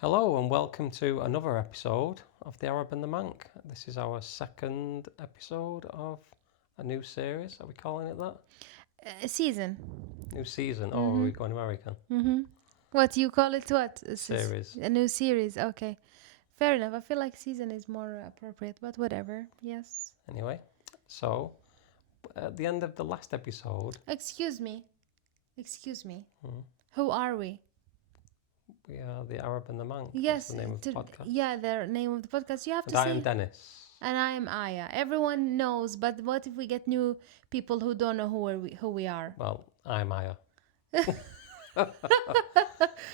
Hello and welcome to another episode of The Arab and the Manc. This is our second episode of a new series. Are we calling it that? Season. New season. Oh, are we going American? What you call it? What? Series. A new series. Okay, fair enough. I feel like season is more appropriate, but whatever. Yes. Anyway, so at the end of the last episode, Excuse me. Who are we? we are The Arab and the Manc. Yes. That's the name of the podcast. Yeah, the name of the podcast. You have And to I say. am Dennis. And I am Aya. Everyone knows, but what if we get new people who don't know who we are? Well, I'm Aya.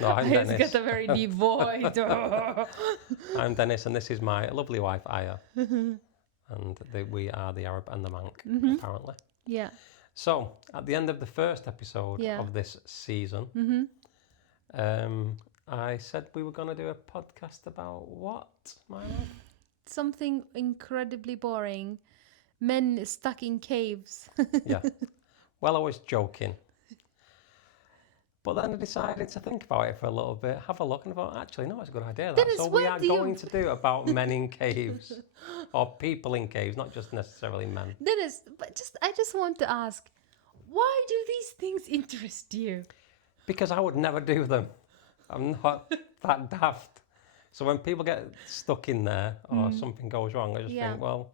No, I'm Aya's Dennis. got a very deep voice. I'm Dennis, and this is my lovely wife, Aya. And we are The Arab and the Manc, apparently. Yeah. So, at the end of the first episode of this season, I said we were going to do a podcast about what, my love? Something incredibly boring. Men stuck in caves. Yeah. Well, I was joking. But then I decided to think about it for a little bit, have a look, and I thought, actually, no, it's a good idea. That. So we are going to do about men in caves, or people in caves, not just necessarily men. Dennis, but I just want to ask, why do these things interest you? Because I would never do them. I'm not that daft. So when people get stuck in there or something goes wrong, I just think, well,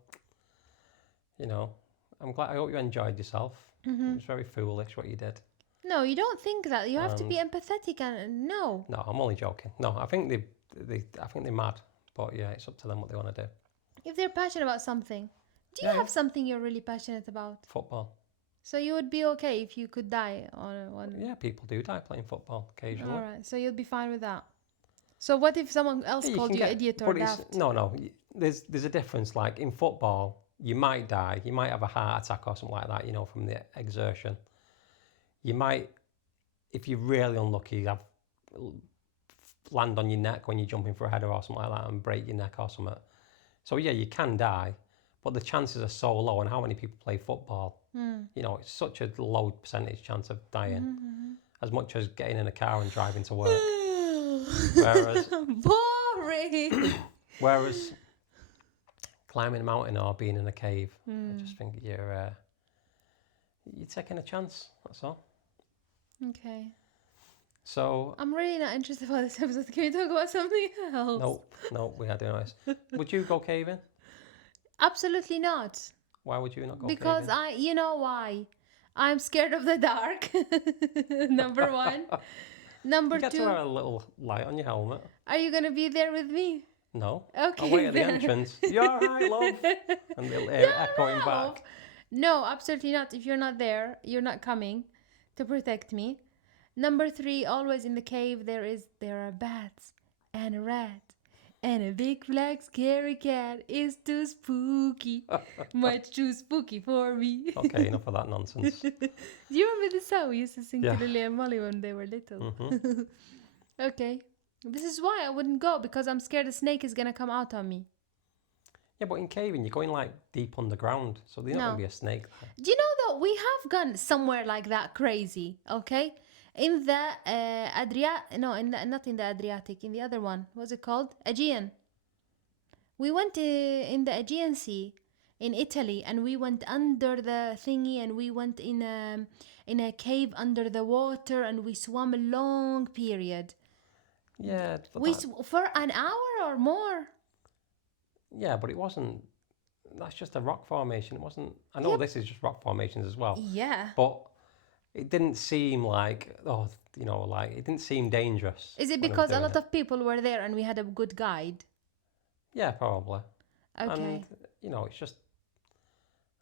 you know, I hope you enjoyed yourself. It was very foolish what you did. No, you don't think that. You have to be empathetic and no. No, I'm only joking. No, I think they're mad. But yeah, it's up to them what they want to do. If they're passionate about something, do you have something you're really passionate about? Football. So you would be okay if you could die on one. Yeah, people do die playing football occasionally. All right, so you'll be fine with that. So what if someone else called you idiot or daft? No. There's a difference. Like in football, you might die. You might have a heart attack or something like that. You know, from the exertion. You might, if you're really unlucky, land on your neck when you're jumping for a header or something like that and break your neck or something. So yeah, you can die, but the chances are so low. And how many people play football? You know, it's such a low percentage chance of dying, as much as getting in a car and driving to work. Whereas, boring. Whereas climbing a mountain or being in a cave, I just think you're taking a chance. That's all. Okay. So I'm really not interested about this episode. Can we talk about something else? No, we had doing this. Would you go caving? Absolutely not. Why would you not go because caving? you know why? I'm scared of the dark. Number one. Number you get two. to wear a little light on your helmet. Are you gonna be there with me? No. Okay. I'll wait at the entrance. You're all right, love. And they'll echoing back. No, absolutely not. If you're not there, you're not coming to protect me. Number three, always in the cave there are bats and a rat and a big black scary cat. Is too spooky, much too spooky for me. Okay, enough of that nonsense. Do you remember the song we used to sing to Lily and Molly when they were little? Okay, this is why I wouldn't go, because I'm scared a snake is gonna come out on me. Yeah, but in caving, you're going like deep underground, so there's not going to be a snake there. Do you know though, we have gone somewhere like that crazy, okay? In the not in the Adriatic, in the other one. What's it called? Aegean. We went in the Aegean Sea in Italy, and we went under the thingy, and we went in a cave under the water, and we swam a long period. Yeah. For an hour or more. Yeah, but it wasn't. That's just a rock formation. It wasn't. I know this is just rock formations as well. Yeah. But it didn't seem like it didn't seem dangerous. Is it because a lot of people were there and we had a good guide? Yeah, probably. Okay. And it's just,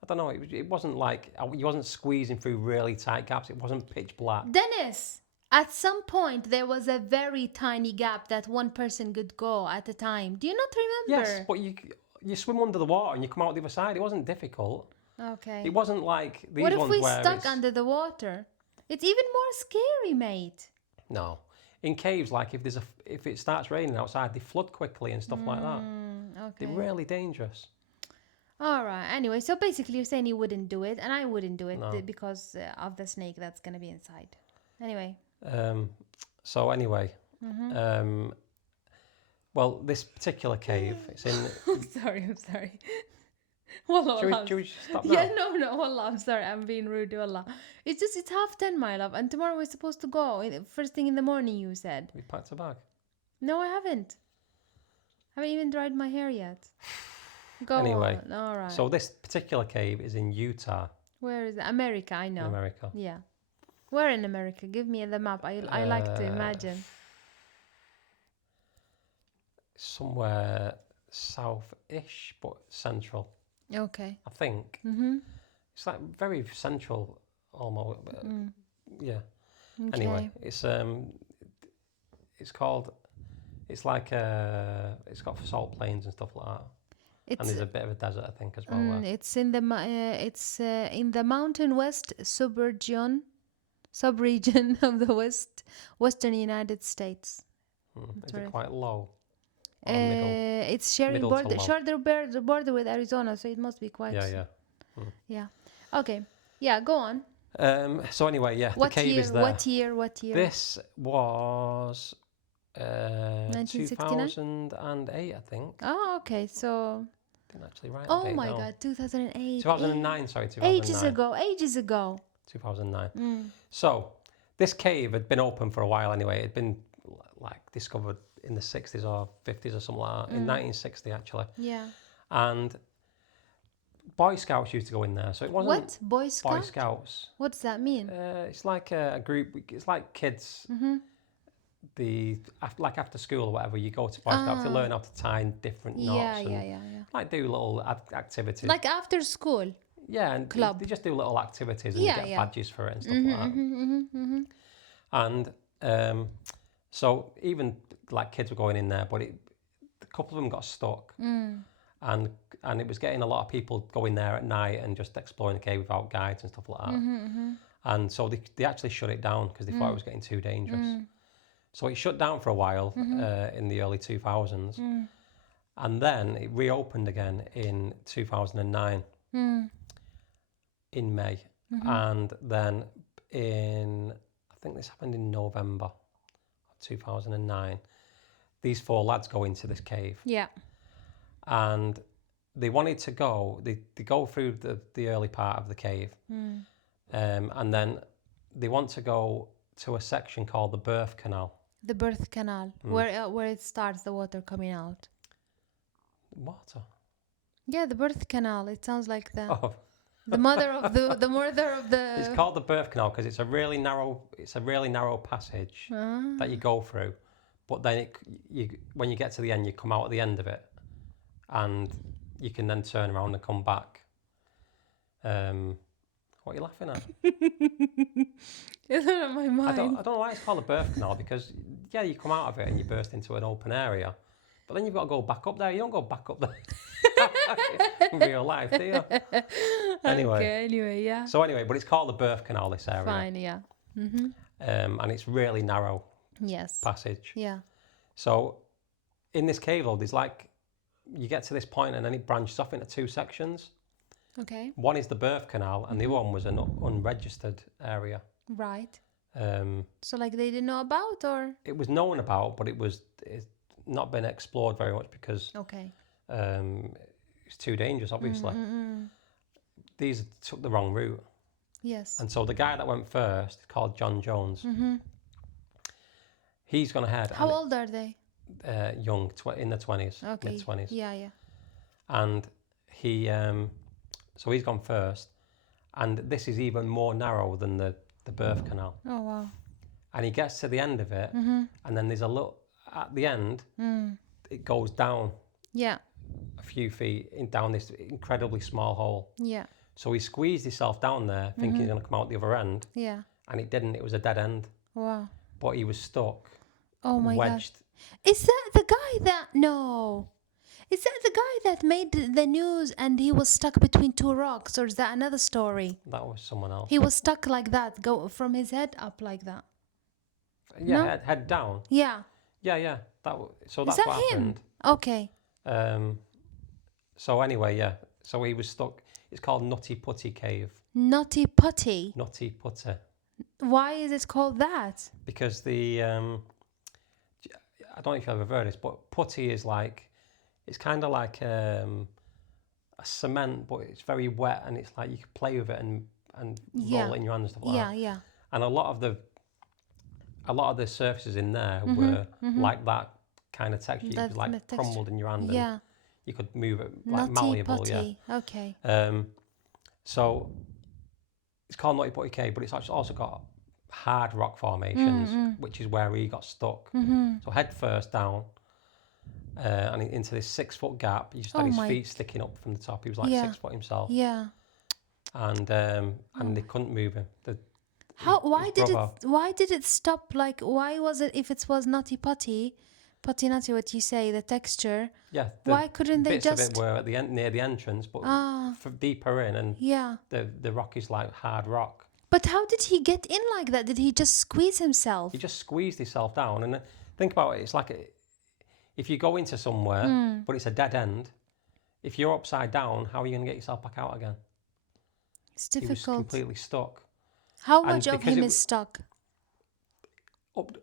I don't know. It wasn't like you wasn't squeezing through really tight gaps. It wasn't pitch black. Dennis, at some point there was a very tiny gap that one person could go at a time. Do you not remember? Yes, but you swim under the water and you come out the other side. It wasn't difficult. Okay. It wasn't like these ones. ones What if we where stuck under the water? It's even more scary, mate. No. In caves, like if it starts raining outside, they flood quickly and stuff like that. Okay. They're really dangerous. All right. Anyway, so basically you're saying you wouldn't do it, and I wouldn't do it because of the snake that's going to be inside. Anyway. So anyway, Well, this particular cave, it's in. I'm sorry. Wallah, Should we stop now? Yeah, no, wallah, I'm sorry, I'm being rude, wallah. It's 10:30, my love, and tomorrow we're supposed to go. First thing in the morning, you said. We packed a bag. No, I haven't. Haven't even dried my hair yet. Go Anyway, on. All right. So this particular cave is in Utah, Where is it? America, I know. in America. Yeah. Where in America? Give me the map. I like to imagine. Somewhere south-ish, but central. Okay. I think. Mm-hmm. It's like very central, almost. Yeah. Okay. Anyway, it's called. It's like it's got salt plains and stuff like that. And there's a bit of a desert, I think, as well. It's in the in the Mountain West subregion of the western United States. Is it quite low? It's sharing the border with Arizona, so it must be quite. Yeah. Yeah. Okay. Yeah. Go on. So anyway, yeah, What the cave year? is there. What year? This was 1969? 2008, I think. Oh, okay. So. Didn't actually write. Oh my God, 2008. 2009. Sorry, 2009. Ages ago. 2009. So this cave had been open for a while anyway. It had been like discovered in the 60s or 50s or something like that. In 1960 actually. Yeah. And Boy Scouts used to go in there, so it wasn't. What? Boy Scouts? Boy Scouts. What does that mean? It's like a group. It's like kids. Like after school or whatever, you go to Boy Scouts to learn how to tie different knots. Yeah. Like do little activities. Like after school. Yeah, and club. they just do little activities and you get badges for it and stuff like that. And so even like kids were going in there, but a couple of them got stuck. And it was getting a lot of people going there at night and just exploring the cave without guides and stuff like that. And so they actually shut it down because they thought it was getting too dangerous. So it shut down for a while in the early 2000s. And then it reopened again in 2009 in May. And then I think this happened in November of 2009, these 4 lads go into this cave. Yeah. And they wanted to go, they go through the early part of the cave. And then they want to go to a section called the birth canal. The birth canal, where it starts, the water coming out. Water? Yeah, the birth canal. It sounds like the Oh. the mother of the. It's called the birth canal because it's a really narrow passage that you go through. But then when you get to the end, you come out at the end of it, and you can then turn around and come back. What are you laughing at? It's not on my mind. I don't know why it's called a birth canal because you come out of it and you burst into an open area, but then you've got to go back up there. You don't go back up there in real life, do you? Anyway, yeah. So anyway, but it's called the birth canal, this area. Fine, yeah. And it's really narrow. Yes. Passage. Yeah. So in this cave, though, there's you get to this point and then it branches off into 2 sections. Okay. One is the birth canal and the other one was an unregistered area. Right. So they didn't know about, or? It was known about, but it's not been explored very much because it's too dangerous, obviously. These took the wrong route. Yes. And so the guy that went first, called John Jones, he's gone ahead. How old are they? Young, in the 20s, okay. mid-20s. Yeah. And he, so he's gone first, and this is even more narrow than the birth canal. Oh, wow. And he gets to the end of it, and then there's a little, at the end, it goes down a few feet down this incredibly small hole. Yeah. So he squeezed himself down there, thinking he's going to come out the other end. Yeah. And it didn't. It was a dead end. Wow. But he was stuck. Oh my wedged. God. Is that the guy that... No. Is that the guy that made the news and he was stuck between 2 rocks? Or is that another story? That was someone else. He was stuck like that, go from his head up like that. Yeah, no? head down. Yeah. Yeah. So that's is that what him? happened. Okay. So anyway, yeah. So he was stuck. It's called Nutty Putty Cave. Nutty Putty? Nutty Putty. Why is it called that? Because I I don't know if you've ever heard this, but putty is like, it's kind of like a cement, but it's very wet, and it's like you can play with it and roll it in your hand and stuff like that. Yeah. And a lot of the surfaces in there were like that kind of texture. It was like kind of crumbled in your hand. Yeah. And you could move it like Nutty malleable. Putty. Yeah. Okay. So it's called Nutty Putty Cave, but it's actually also got hard rock formations, which is where he got stuck. So head first down, and into this 6 foot gap. He just had his feet sticking up from the top. He was like 6 foot himself. Yeah. And they couldn't move him. Why did it stop? Like, why was it, if it was Nutty Putty Nutty, what you say, the texture? Yeah. Why couldn't they bits just? Bits of it were at the end, near the entrance, but deeper in, and the rock is like hard rock. But how did he get in like that? Did he just squeeze himself? He just squeezed himself down. And think about it. It's like if you go into somewhere, but it's a dead end. If you're upside down, how are you going to get yourself back out again? It's difficult. He was completely stuck. How much of him is stuck?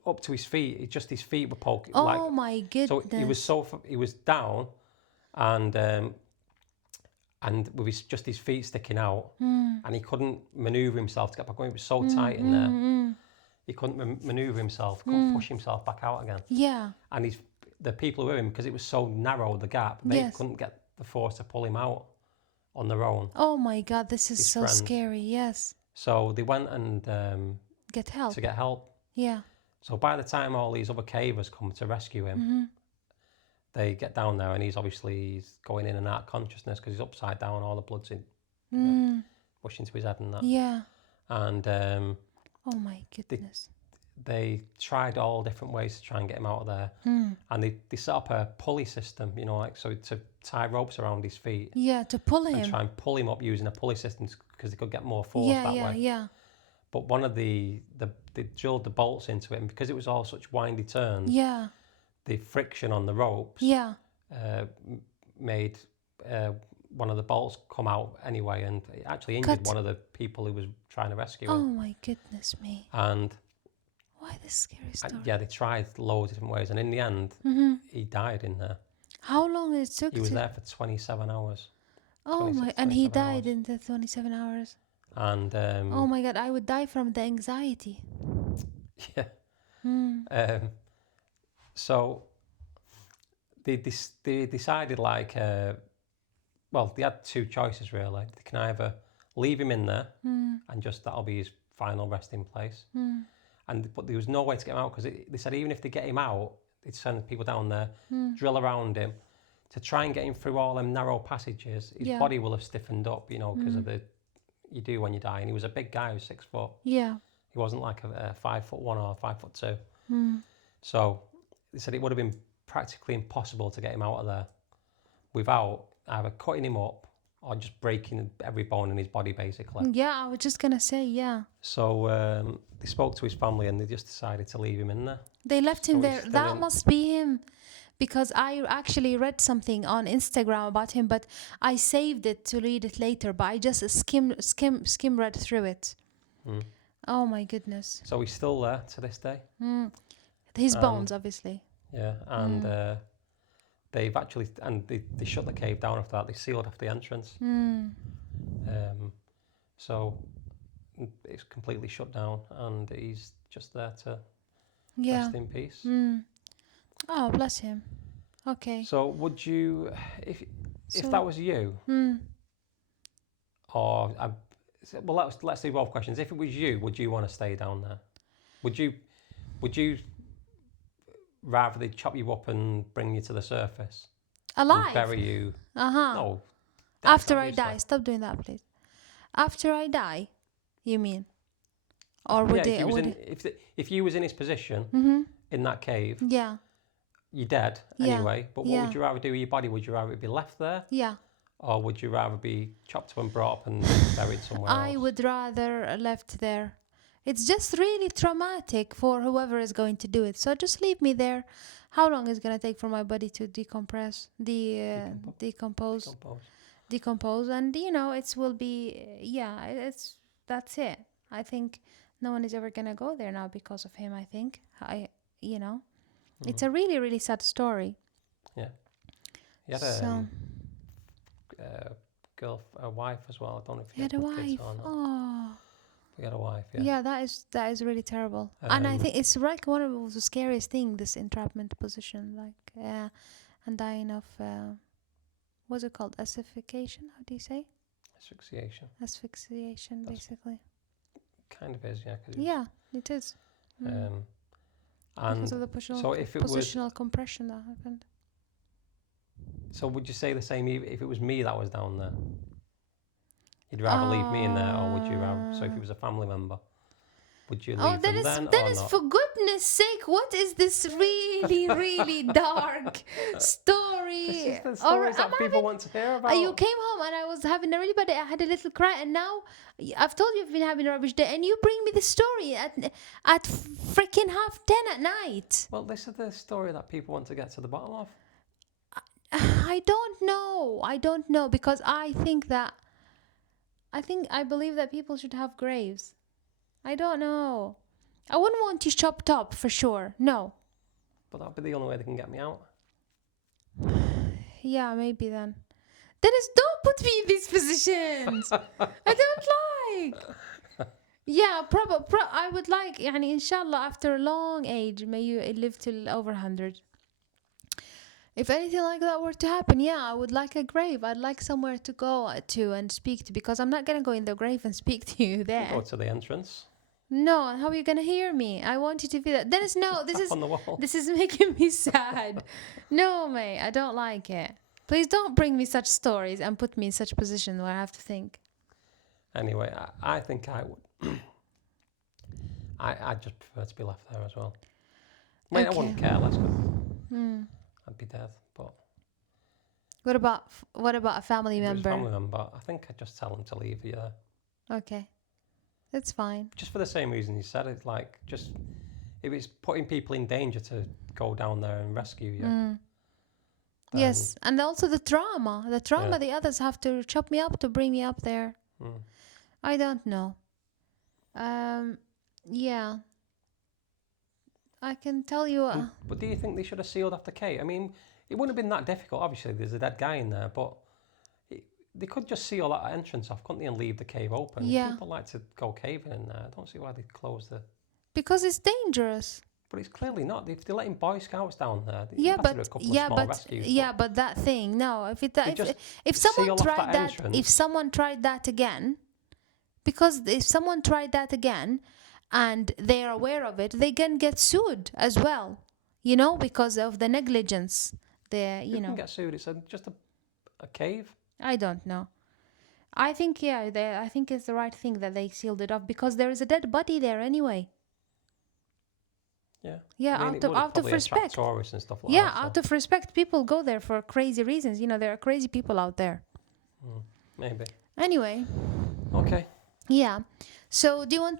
Up to his feet. Just his feet were poking. Oh my goodness! So he was down, and with just his feet sticking out, and he couldn't maneuver himself to get back on. It was so tight in there. He couldn't maneuver himself, couldn't push himself back out again. Yeah. And the people who were in, because it was so narrow, the gap, they couldn't get the force to pull him out on their own. Oh my God, this is so scary. Yes. So they went and get help. To get help. Yeah. So by the time all these other cavers come to rescue him, they get down there, and he's going in and out of consciousness because he's upside down. All the blood's in, pushing to his head and that. Yeah. And oh my goodness. They tried all different ways to try and get him out of there, and they set up a pulley system, so to tie ropes around his feet. Yeah, to pull him. And try and pull him up using a pulley system because they could get more force that way. Yeah. But one of they drilled the bolts into it, and because it was all such windy turns, the friction on the ropes made one of the bolts come out anyway, and it actually injured one of the people who was trying to rescue him. Oh my goodness me. And why this scary story? Yeah, they tried loads of different ways, and in the end, he died in there. How long it took? He was there for 27 hours. Oh my! And he died in the 27 hours. And oh my God, I would die from the anxiety. Yeah. So they decided they had two choices really. They can either leave him in there and just that'll be his final resting place. But there was no way to get him out because they said even if they get him out, they'd send people down there, drill around him to try and get him through all them narrow passages. His body will have stiffened up, because of you do when you die. And he was a big guy, he was 6 foot. Yeah. He wasn't like a 5'1" or 5'2". So they said it would have been practically impossible to get him out of there without either cutting him up or just breaking every bone in his body, basically. Yeah, I was just gonna say, yeah. So they spoke to his family and they just decided to leave him in there. They left him there. That must be him. Because I actually read something on Instagram about him, but I saved it to read it later. But I just skim read through it. Oh my goodness! So he's still there to this day. His bones, obviously. Yeah, and they've actually they shut the cave down after that. They sealed off the entrance. So it's completely shut down, and he's just there to rest in peace. Oh, bless him. Okay. So would you, if that was you, or let's do both questions. If it was you, would you want to stay down there? Would you rather they chop you up and bring you to the surface, alive, and bury you? No. After I die, stop doing that, please. After I die, you mean? Or would if you was in his position in that cave? Yeah. You're dead anyway, but what would you rather do with your body? Would you rather it be left there? Yeah. Or would you rather be chopped up and brought up and buried somewhere else? I would rather left there. It's just really traumatic for whoever is going to do it. So just leave me there. How long is it going to take for my body to decompose? Decompose. And, it will be, that's it. I think no one is ever going to go there now because of him, I think. It's a really, really sad story. Yeah. He had a wife as well. I don't know if He had a kids wife. or not. Oh. He had a wife, yeah. Yeah, that is really terrible. And I think it's like one of the scariest things, this entrapment position, like and dying of what's it called? Asphyxiation? How do you say? Asphyxiation. Asphyxiation, basically. Kind of is, yeah. Yeah, it is. And Because of the positional compression that happened. So would you say the same if it was me that was down there? You'd rather leave me in there, or would you rather? So if it was a family member, would you leave them then or Dennis, not? for goodness sake, what is this really, really dark story? This is the stories that people want to hear about. You came home and I was having a really bad day. I had a little cry, and now I've told you I've been having a rubbish day, and you bring me the story at freaking 10:30 at night. Well, this is the story that people want to get to the bottom of. I don't know because I believe that people should have graves. I don't know. I wouldn't want you chopped up for sure. No. But that'd be the only way they can get me out. Yeah, maybe then. Dennis, don't put me in these positions. I don't like. Yeah, I would like, يعني, inshallah, after a long age, may you live till over 100. If anything like that were to happen, yeah, I would like a grave. I'd like somewhere to go to and speak to, because I'm not going to go in the grave and speak to you there. Go to the entrance. No, how are you going to hear me? I want you to feel that. Dennis, no, this is making me sad. No, mate, I don't like it. Please don't bring me such stories and put me in such position where I have to think. Anyway, I think I would. I just prefer to be left there as well. I mean, I wouldn't care. Let's go. I'd be dead. But what about a family member? Family member. I think I'd just tell them to leave you there. Okay, that's fine. Just for the same reason you said it. Like, just if it's putting people in danger to go down there and rescue you. Yes, and also the trauma. The others have to chop me up to bring me up there. I don't know. Yeah. I can tell you. But do you think they should have sealed off the cave? I mean, it wouldn't have been that difficult. Obviously, there's a dead guy in there, but they could just seal that entrance off, couldn't they, and leave the cave open? Yeah. People like to go caving in there. I don't see why they closed the... Because it's dangerous. But it's clearly not. If they're letting Boy Scouts down there, but that thing, no. If someone tried that again, because if someone tried that again, and they are aware of it, they can get sued as well. You know, because of the negligence. You can get sued. It's just a cave. I don't know. I think I think it's the right thing that they sealed it off, because there is a dead body there anyway. Yeah. Yeah, I mean, out of respect. Tourists and stuff like that. Yeah, out of respect, people go there for crazy reasons. You know, there are crazy people out there. Maybe. Anyway. Okay. Yeah. So do you want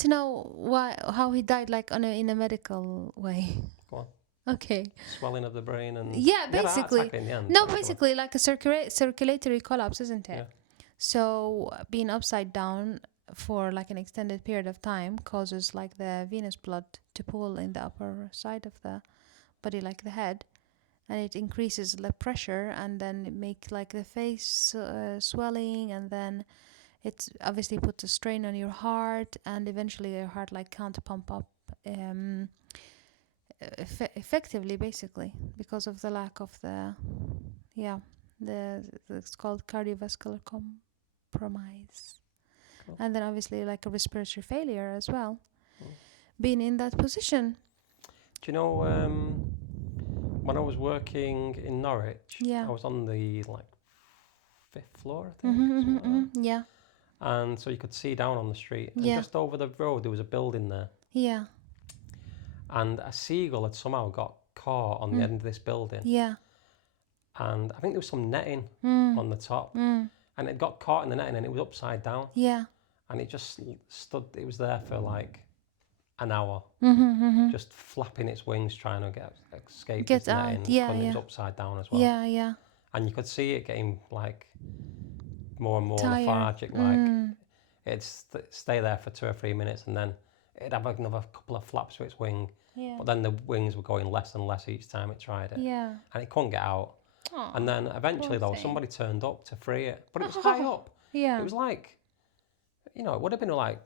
to know how he died, like in a medical way? Go on. Okay. Swelling of the brain and basically. In the end, no, basically like a circulatory collapse, isn't it? Yeah. So being upside down for like an extended period of time causes like the venous blood to pool in the upper side of the body, like the head, and it increases the pressure, and then it makes like the face swelling, and then it obviously puts a strain on your heart, and eventually your heart like can't pump up effectively, basically, because of the lack of it's called cardiovascular compromise. Cool. And then obviously like a respiratory failure as well, being in that position. Do you know when I was working in Norwich, I was on the 5th floor, I think. Yeah. And so you could see down on the street. And just over the road, there was a building there. Yeah. And a seagull had somehow got caught on the end of this building. Yeah. And I think there was some netting on the top. And it got caught in the netting and it was upside down. Yeah. And it just stood, it was there for like an hour. Just flapping its wings trying to escape this netting. It was upside down as well. Yeah, yeah. And you could see it getting like more and more tired. Lethargic. Like it'd stay there for 2 or 3 minutes and then it'd have another couple of flaps with its wing Yeah. But then the wings were going less and less each time it tried it. Yeah. And it couldn't get out. Aw, And then eventually, poor though, thing. somebody turned up to free it. But it was high up. Yeah. It was like, you know, it would have been like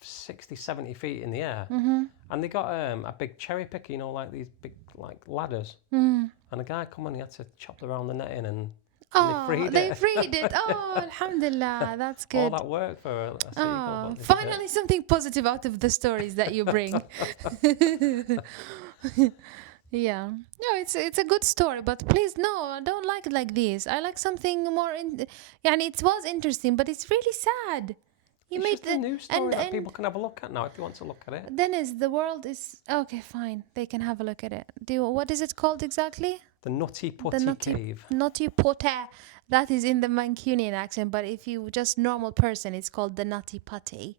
60, 70 feet in the air. Mm-hmm. And they got a big cherry picker, you know, like these big like ladders. Mm. And a guy come on, he had to chop around the netting and Oh, freed they it. freed it. Oh, alhamdulillah. That's All good. that work for a seagull. Oh, but they did it. finally something positive out of the stories that you bring. Yeah. No, it's a good story, but please, no, I don't like it like this. I like something more يعني it was interesting, but it's really sad. You It's made just a news story that and people can have a look at now if they want to look at it. Dennis, the world is okay, fine. They can have a look at it. What is it called exactly? The Nutty Putty Cave. Nutty Putty. That is in the Mancunian accent, but if you just normal person, it's called the Nutty Putty.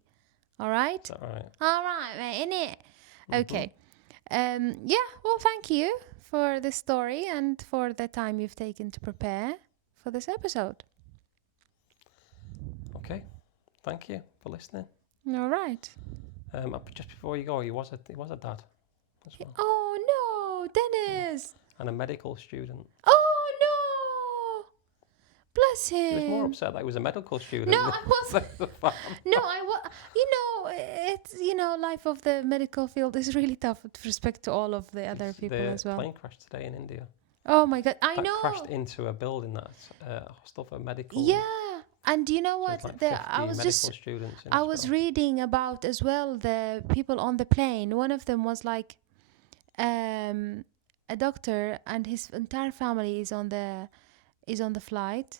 All right? Is that right? All right, mate, innit? Okay. Yeah, well, thank you for this story and for the time you've taken to prepare for this episode. Okay. Thank you for listening. All right. Just before you go, he was a dad as well. Oh, no, Dennis. And a medical student. Oh, no. Bless him. He was more upset that he was a medical student. No, I wasn't. No, life of the medical field is really tough with respect to all of the other people as well. The plane crashed today in India. Oh my God, I that know. Crashed into a building that's a hostel for medical. Yeah, and you know So what? there's like 50 students in I this was film. reading about as well the people on the plane. One of them was like, a doctor, and his entire family is on the flight.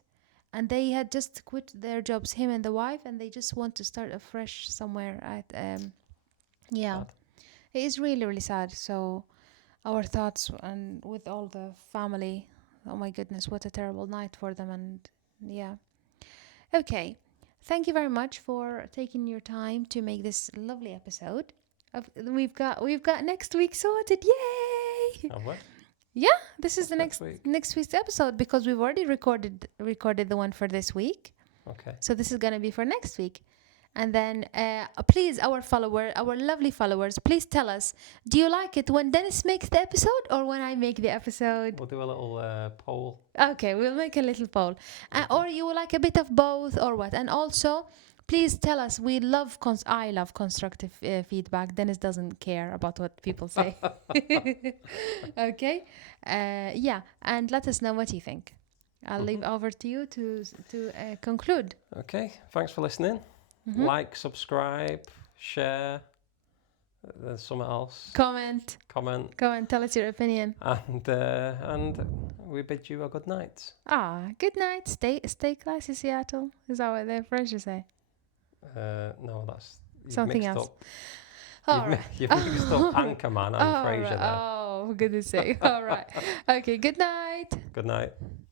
And they had just quit their jobs, him and the wife, and they just want to start afresh somewhere at yeah. Sad. It is really, really sad. So our thoughts and with all the family. Oh my goodness, what a terrible night for them. And yeah. Okay. Thank you very much for taking your time to make this lovely episode. We've got next week sorted. Yay! Oh, what? Yeah, this is the Next week? next week's episode because we've already recorded the one for this week. Okay. So this is gonna be for next week. And then please, our lovely followers, please tell us, do you like it when Dennis makes the episode or when I make the episode? We'll do a little poll. Okay, we'll make a little poll. Or you like a bit of both or what? And also, please tell us. I love constructive feedback. Dennis doesn't care about what people say. Okay? Yeah, and let us know what you think. I'll leave over to you to conclude. Okay. Thanks for listening. Mm-hmm. Like, subscribe, share. There's something else. Comment. Tell us your opinion. And we bid you a good night. Good night. Stay classy, Seattle. Is that what the French say? No, that's Something mixed else. Up. You've mixed up Anchorman and Frasier there. Oh, goodness sake. All right. Okay, good night. Good night.